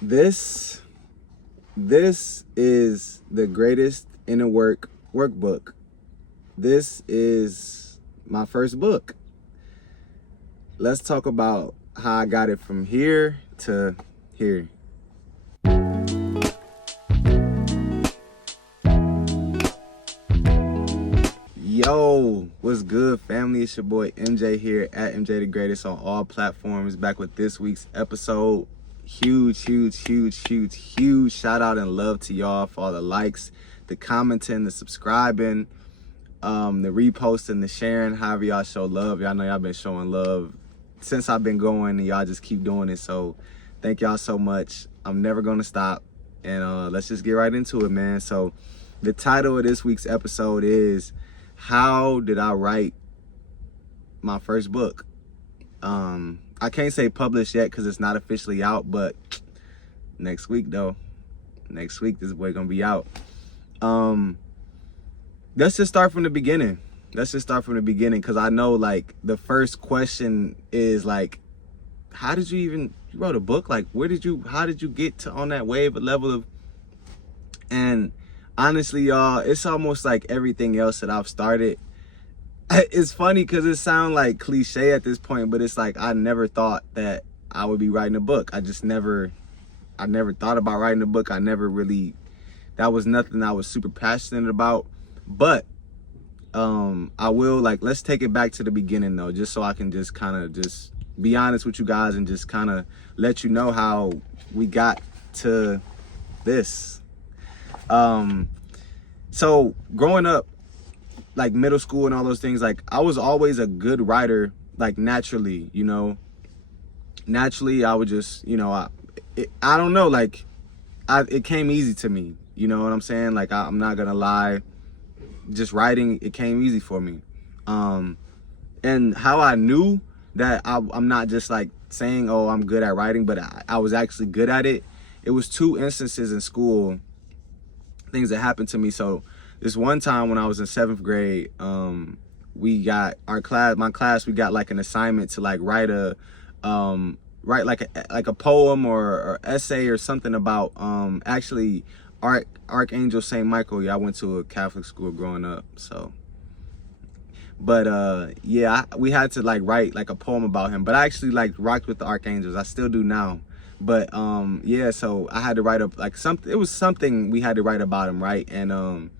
This this is the greatest inner work workbook. This is my first book. Let's talk about how I got it from here to here. Yo, what's good, family? It's your boy MJ here at MJ the Greatest on all platforms. Back with this week's episode. Huge shout out and love to y'all for all the likes, the commenting, the subscribing, the reposting, the sharing, however y'all show love. Y'all know y'all been showing love since I've been going, and y'all just keep doing it. So thank y'all so much. I'm never gonna stop. And let's just get right into it, man. So the title of this week's episode is How Did I Write My First Book? I can't say published yet because it's not officially out, but next week though. Next week this boy gonna be out. Let's just start from the beginning. Because I know like the first question is like, how did you wrote a book? Like how did you get to on that wave of level of, and honestly, y'all, it's almost like everything else that I've started. It's funny because it sounds like cliche at this point, but it's like I never thought that I would be writing a book. I never thought about writing a book. That was nothing I was super passionate about. But I will, like, let's take it back to the beginning though, just so I can just kind of just be honest with you guys and just kind of let you know how we got to this. So growing up, like middle school and all those things, like I was always a good writer, like naturally, I would just, I don't know, like it came easy to me, you know what I'm saying? Like I'm not gonna lie, just writing, it came easy for me. And how I knew that I'm not just like saying, oh, I'm good at writing, but I was actually good at it. It was two instances in school, things that happened to me. So this one time when I was in 7th grade, we got my class, we got like an assignment to like write like a poem or essay or something about actually Archangel St. Michael. Yeah, I went to a Catholic school growing up, so. But yeah, we had to like write like a poem about him. But I actually like rocked with the Archangels. I still do now. But yeah, so I had to write up like something. It was something we had to write about him, right? And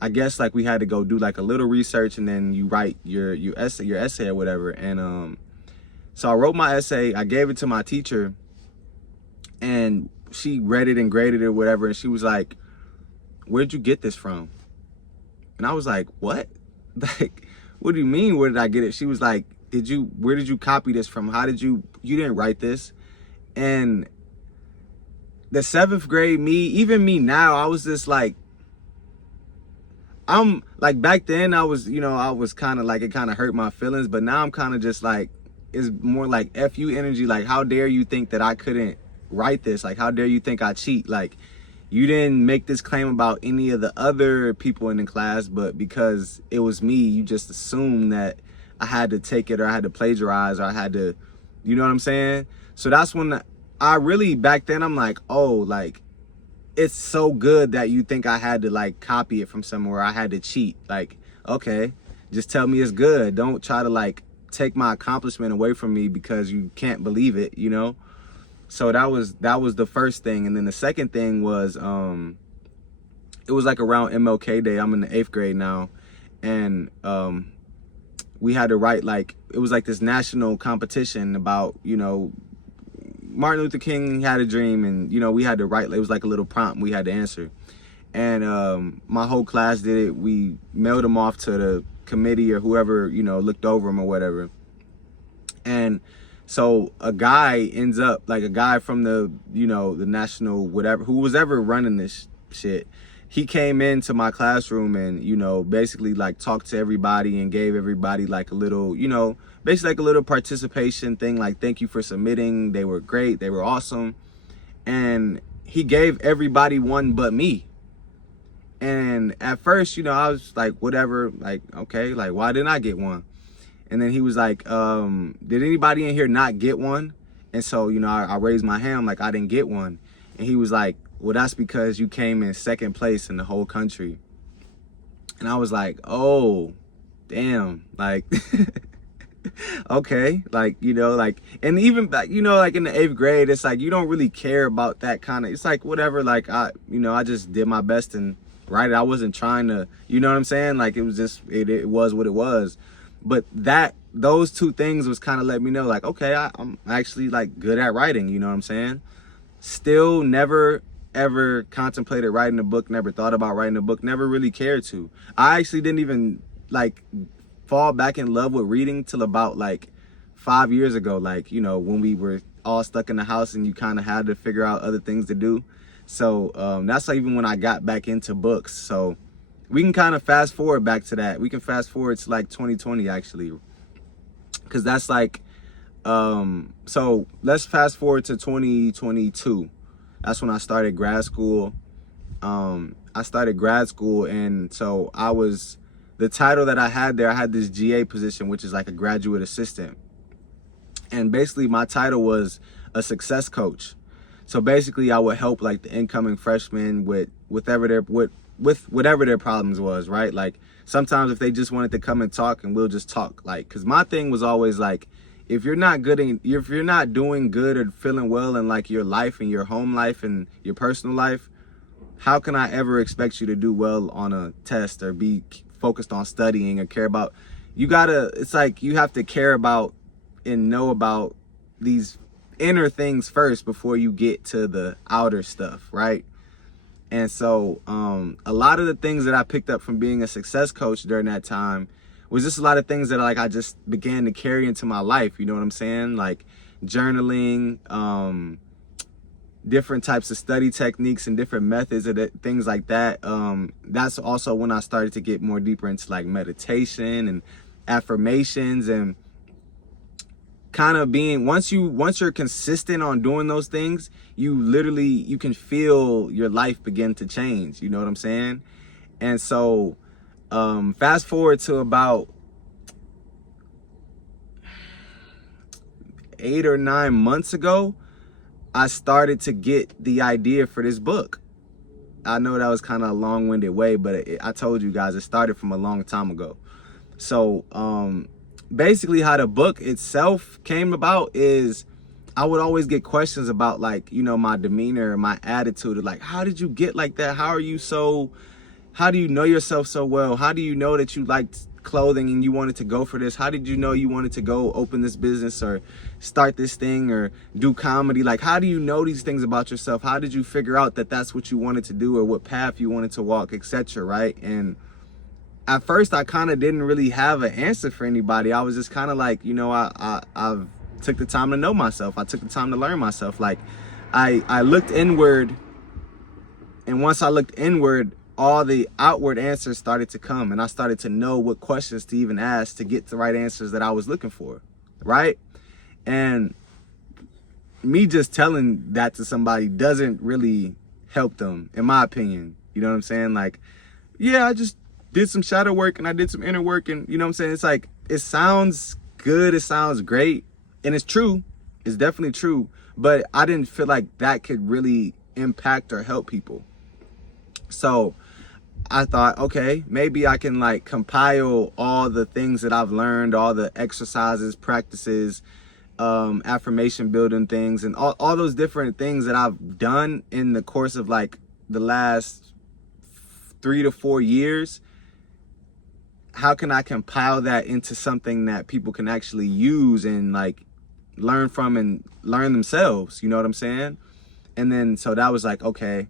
I guess like we had to go do like a little research, and then you write your essay or whatever. And so I wrote my essay. I gave it to my teacher, and she read it and graded it or whatever. And she was like, "Where'd you get this from?" And I was like, "What? Like, what do you mean? Where did I get it?" She was like, where did you copy this from? You didn't write this." And the 7th grade me, even me now, I was just like, I'm like, back then I was, I was kind of like, it kind of hurt my feelings, but now I'm kind of just like, it's more like F you energy. Like, how dare you think that I couldn't write this? Like, how dare you think I cheat? Like, you didn't make this claim about any of the other people in the class, but because it was me, you just assumed that I had to take it, or I had to plagiarize, or I had to, you know what I'm saying? So that's when I really, back then, I'm like, oh, like, it's so good that you think I had to like copy it from somewhere. I had to cheat. Like, okay, just tell me it's good. Don't try to like take my accomplishment away from me because you can't believe it, So that was the first thing. And then the second thing was, it was like around MLK Day. I'm in the 8th grade now. And we had to write, like, it was like this national competition about, Martin Luther King had a dream, and, we had to write, it was like a little prompt we had to answer. And my whole class did it. We mailed them off to the committee or whoever, looked over them or whatever. And so a guy ends up, like a guy from the, the national whatever, who was ever running this shit, he came into my classroom and, basically like talked to everybody and gave everybody like a little, basically like a little participation thing, like, thank you for submitting. They were great. They were awesome. And he gave everybody one but me. And at first, I was like, whatever, like, okay, like, why didn't I get one? And then he was like, did anybody in here not get one? And so, I raised my hand, like, I didn't get one. And he was like, well, that's because you came in second place in the whole country. And I was like, oh, damn, like, okay, like, you know, like, and even back, you know, like in the 8th grade, it's like, you don't really care about that kind of, it's like, whatever, like, you know, I just did my best and write it. I wasn't trying to, you know what I'm saying? Like, it was just, it was what it was. But those two things was kind of let me know, like, okay, I'm actually like good at writing, you know what I'm saying? Still never ever contemplated writing a book, never thought about writing a book, never really cared to. I actually didn't even like fall back in love with reading till about like 5 years ago, like, you know, when we were all stuck in the house and you kind of had to figure out other things to do. So that's like even when I got back into books. So we can kind of fast forward back to that. We can fast forward to like 2020 actually, because that's like so let's fast forward to 2022. That's when I started grad school. I started grad school, and so the title that I had there, I had this GA position, which is like a graduate assistant. And basically my title was a success coach. So basically I would help like the incoming freshmen with whatever their problems was, right? Like sometimes if they just wanted to come and talk, and we'll just talk, like, cause my thing was always like, if you're not doing good or feeling well in like your life and your home life and your personal life, how can I ever expect you to do well on a test or be focused on studying or care about, it's like you have to care about and know about these inner things first before you get to the outer stuff, right? And so a lot of the things that I picked up from being a success coach during that time was just a lot of things that like I just began to carry into my life, you know what I'm saying? Like journaling, different types of study techniques and different methods and things like that. That's also when I started to get more deeper into like meditation and affirmations, and kind of being, once you're consistent on doing those things, you can feel your life begin to change, you know what I'm saying? And so fast forward to about 8 or 9 months ago, I started to get the idea for this book. I know that was kind of a long-winded way, but I told you guys it started from a long time ago. So basically how the book itself came about is I would always get questions about, like, you know, my demeanor, my attitude, like, how did you get like that? How do you know yourself so well? How do you know that you liked clothing and you wanted to go for this? How did you know you wanted to go open this business or start this thing or do comedy? Like, how do you know these things about yourself? How did you figure out that that's what you wanted to do or what path you wanted to walk, etc., right? And at first I kind of didn't really have an answer for anybody. I was just kind of like, you know, I've took the time to know myself. I took the time to learn myself. Like I looked inward, and once I looked inward, all the outward answers started to come, and I started to know what questions to even ask to get the right answers that I was looking for, right? And me just telling that to somebody doesn't really help them, in my opinion. You know what I'm saying? Like, yeah, I just did some shadow work and I did some inner work, and you know what I'm saying? It's like, it sounds good, it sounds great, and it's true. It's definitely true, but I didn't feel like that could really impact or help people. So I thought, okay, maybe I can like compile all the things that I've learned, all the exercises, practices, affirmation building things, and all those different things that I've done in the course of like the last 3 to 4 years. How can I compile that into something that people can actually use and like learn from and learn themselves? You know what I'm saying? And then, so that was like, okay,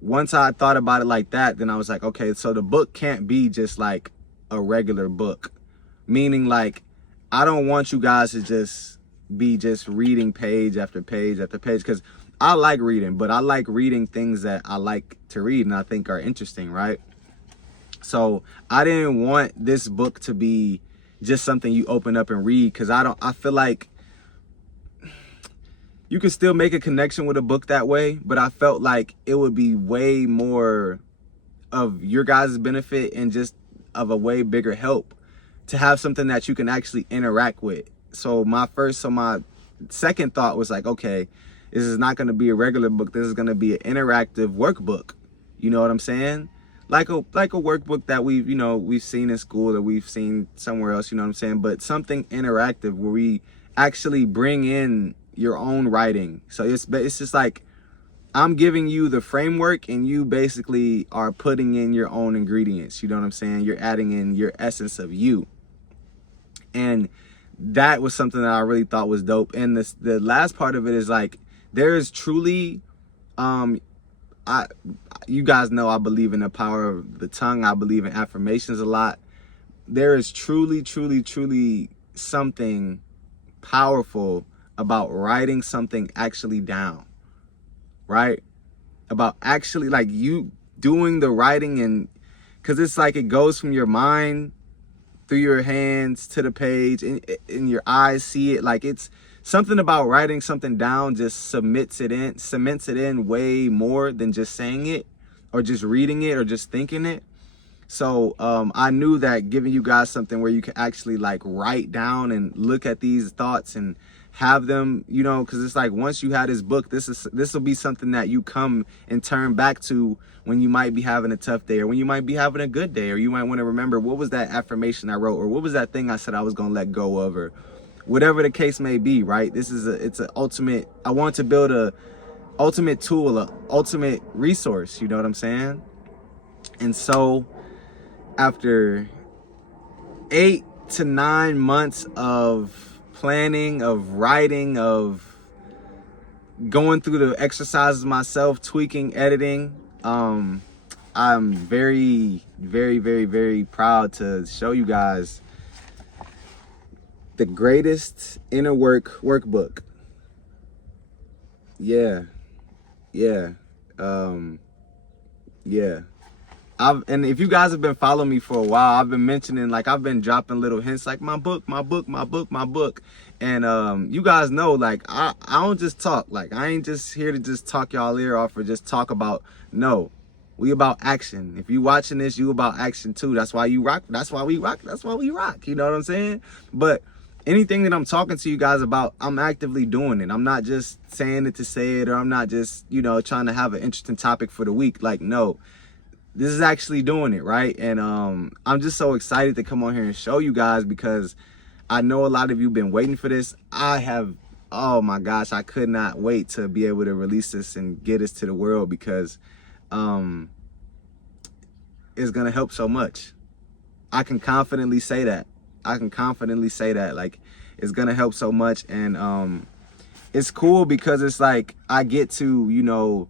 once I thought about it like that, then I was like, okay, so the book can't be just like a regular book. Meaning, like, I don't want you guys to just be just reading page after page after page, because I like reading, but I like reading things that I like to read and I think are interesting, right? So I didn't want this book to be just something you open up and read, because I feel like you can still make a connection with a book that way, but I felt like it would be way more of your guys' benefit and just of a way bigger help to have something that you can actually interact with. So my second thought was like, okay, This is not going to be a regular book. This is going to be an interactive workbook. You know what I'm saying? Like a workbook that we've seen in school or we've seen somewhere else, you know what I'm saying? But something interactive where we actually bring in your own writing. So it's just like I'm giving you the framework and you basically are putting in your own ingredients. You know what I'm saying? You're adding in your essence of you. And that was something that I really thought was dope. And the last part of it is like, there is truly, you guys know I believe in the power of the tongue. I believe in affirmations a lot. There is truly, truly, truly something powerful about writing something actually down, right? About actually like you doing the writing, and because it's like it goes from your mind through your hands to the page, and your eyes see it. Like it's something about writing something down just cements it in way more than just saying it or just reading it or just thinking it. So I knew that giving you guys something where you can actually like write down and look at these thoughts and have them, you know, because it's like once you have this book, this will be something that you come and turn back to when you might be having a tough day or when you might be having a good day, or you might want to remember what was that affirmation I wrote, or what was that thing I said I was going to let go of, or whatever the case may be, right? It's an ultimate, I want to build a ultimate tool, a ultimate resource, you know what I'm saying? And so after 8 to 9 months of planning, of writing, of going through the exercises myself, tweaking, editing, I'm very, very, very, very proud to show you guys the greatest inner workbook. Yeah. And if you guys have been following me for a while, I've been mentioning, like, I've been dropping little hints like my book. And you guys know, like, I don't just talk. Like, I ain't just here to just talk y'all ear off or just talk about. No, we about action. If you watching this, you about action too. That's why you rock. That's why we rock. That's why we rock. You know what I'm saying? But anything that I'm talking to you guys about, I'm actively doing it. I'm not just saying it to say it, or I'm not just, you know, trying to have an interesting topic for the week. Like, no. This is actually doing it, right? And I'm just so excited to come on here and show you guys, because I know a lot of you been waiting for this. I have, oh my gosh, I could not wait to be able to release this and get this to the world, because it's gonna help so much. I can confidently say that. Like, it's gonna help so much. And it's cool because it's like I get to, you know,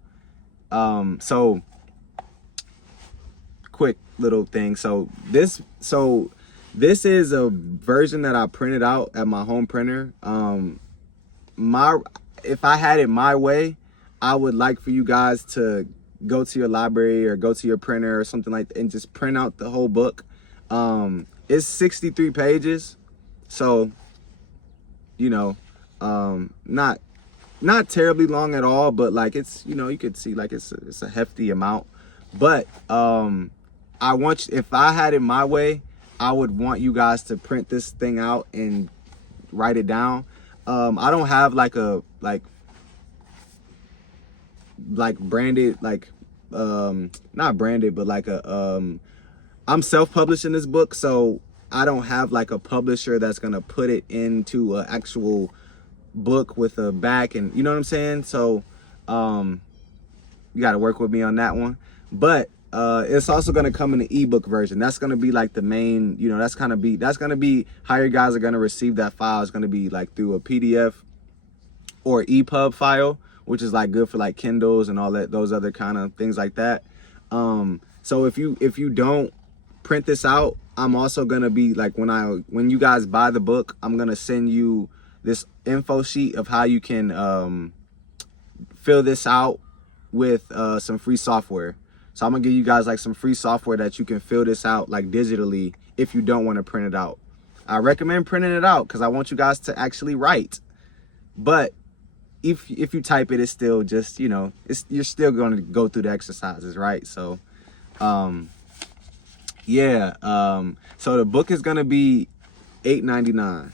so quick little thing. So this is a version that I printed out at my home printer. If I had it my way, I would like for you guys to go to your library or go to your printer or something like that and just print out the whole book. It's 63 pages, so, you know, not terribly long at all, but like, it's, you know, you could see like it's a hefty amount. But if I had it my way, I would want you guys to print this thing out and write it down. I don't have like a branded, like not branded, but like I'm self-publishing this book, so I don't have like a publisher that's gonna put it into an actual book with a back, and you know what I'm saying? So you gotta work with me on that one. But it's also gonna come in the ebook version. That's gonna be like the main, you know, that's gonna be how you guys are gonna receive that file. It's gonna be like through a PDF or EPUB file, which is like good for like Kindles and all that, those other kind of things like that. So if you don't print this out, I'm also gonna be like, when you guys buy the book, I'm gonna send you this info sheet of how you can fill this out with some free software. So I'm gonna give you guys like some free software that you can fill this out like digitally if you don't want to print it out. I recommend printing it out because I want you guys to actually write. But if you type it, it's still just, you know, you're still going to go through the exercises, right? So yeah, so the book is gonna be $8.99.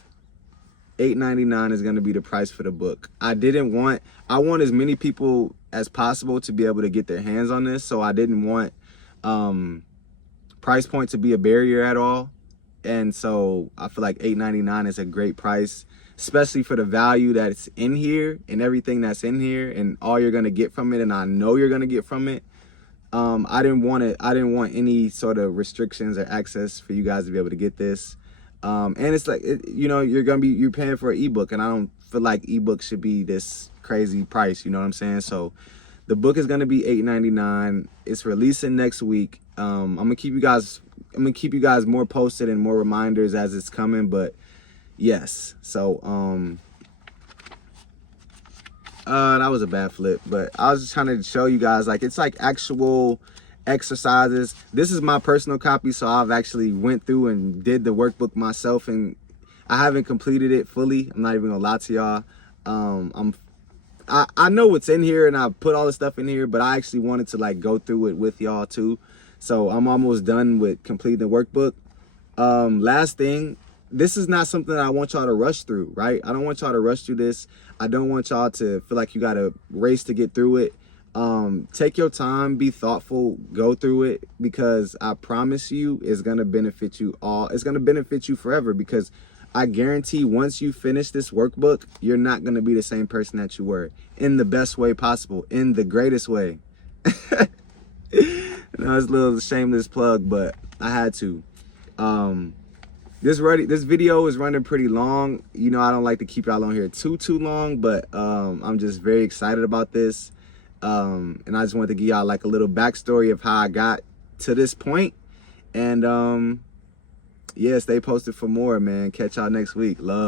$8.99 is going to be the price for the book. I want as many people as possible to be able to get their hands on this, so I didn't want price point to be a barrier at all. And so I feel like $8.99 is a great price, especially for the value that's in here and everything that's in here and all you're going to get from it, and I know you're going to get from it. I didn't want any sort of restrictions or access for you guys to be able to get this. And it's like, you're paying for an ebook, and I don't feel like ebooks should be this crazy price. You know what I'm saying? So the book is going to be $8.99. It's releasing next week. I'm gonna keep you guys more posted and more reminders as it's coming. But yes, so that was a bad flip, but I was just trying to show you guys, like, it's like actual exercises. This is my personal copy, so I've actually went through and did the workbook myself, and I haven't completed it fully. I'm not even gonna lie to y'all. I know what's in here, and I put all the stuff in here, but I actually wanted to like go through it with y'all too. So I'm almost done with completing the workbook. Last thing, this is not something that I want y'all to rush through, right? I don't want y'all to rush through this. I don't want y'all to feel like you got to race to get through it. Take your time, be thoughtful, go through it, because I promise you it's going to benefit you all. It's going to benefit you forever, because I guarantee once you finish this workbook, you're not going to be the same person that you were, in the best way possible, in the greatest way. It's a little shameless plug, but I had to. This video is running pretty long. I don't like to keep y'all on here too long, but I'm just very excited about this. And I just wanted to give y'all like a little backstory of how I got to this point. And yeah, stay posted for more, man. Catch y'all next week. Love.